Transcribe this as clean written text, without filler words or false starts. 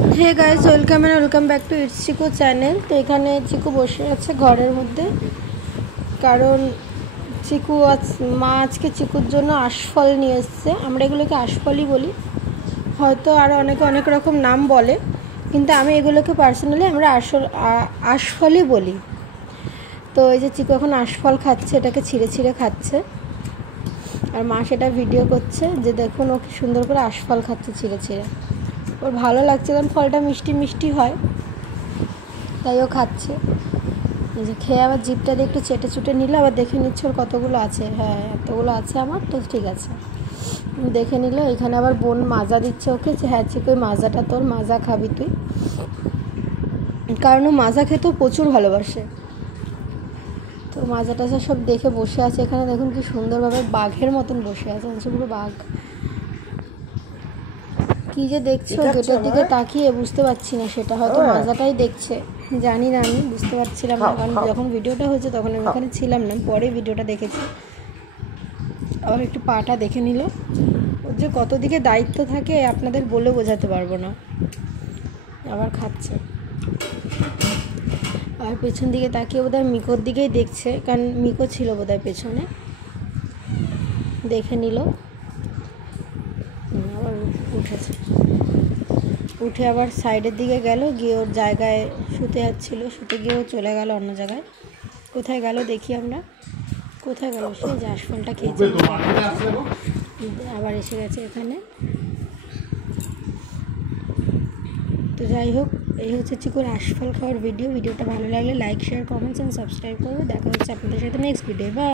Hey guys, welcome back to it's Chiku channel. তো এখানে চিকু বসে আছে ঘরের মধ্যে, কারণ মা আজকে চিকুর জন্য আশফল নিয়ে এসছে। আমরা এগুলোকে আশফলই বলি, হয়তো আরও অনেকে অনেক রকম নাম বলে, কিন্তু আমি এগুলোকে পার্সোনালি আমরা আশফলই বলি। তো এই যে চিকু এখন আশফল খাচ্ছে, এটাকে ছিঁড়ে ছিঁড়ে খাচ্ছে, আর মা সেটা ভিডিও করছে যে দেখুন ও কি সুন্দর করে আশফল খাচ্ছে ছিঁড়ে ছিঁড়ে। ওর ভালো লাগছে কারণ ফলটা মিষ্টি মিষ্টি হয়, তাই ও খাচ্ছে। যে খেয়ে আবার জিভটা দিয়ে একটু চেটে চুটে নিলে আবার দেখে নিচ্ছে ওর কতগুলো আছে। হ্যাঁ, এতগুলো আছে আমার, তো ঠিক আছে দেখে নিল। এখানে আবার বোন মাজা দিচ্ছে ওকে, যে হ্যাঁ চিকু মাজাটা তোর, মাজা খাবি তুই, কারণ ও মাজা খেতেও প্রচুর ভালোবাসে। তো মাজা টাজা সব দেখে বসে আছে। এখানে দেখুন কি সুন্দরভাবে বাঘের মতন বসে আছে, পুরো বাঘ। কী যে দেখছো গেটের দিকে তাকিয়ে, বুঝতে পারছি না, সেটা হয়তো মাজাটাই দেখছে, জানি না, আমি বুঝতে পারছিলাম না, কারণ যখন ভিডিওটা হয়েছে তখন আমি ওখানে ছিলাম না, পরে ভিডিওটা দেখেছি। আবার একটু পাটা দেখে নিল। ওর যে কত দিকে দায়িত্ব থাকে আপনাদের বলে বোঝাতে পারবো না। আবার খাচ্ছে, আর পেছন দিকে তাকিয়ে বোধহয় মিকোর দিকেই দেখছে, কারণ মিকো ছিল বোধহয় পেছনে, দেখে নিল। আবার উঠেছে, উঠে আবার সাইডের দিকে গেল, গিয়ে ওর জায়গায় শুতে যাচ্ছিলো, শুতে গিয়েও চলে গেল অন্য জায়গায়। কোথায় গেল দেখি আমরা, কোথায় গেল সে, যে আশফলটা খেয়েছে, আবার এসে গেছে এখানে। তো যাই হোক, এই হচ্ছে চিকুর আশফল খাওয়ার ভিডিওটা ভালো লাগলে like, share, comments and subscribe করবে। দেখা হচ্ছে আপনাদের সাথে নেক্সট ভিডিও। বাই।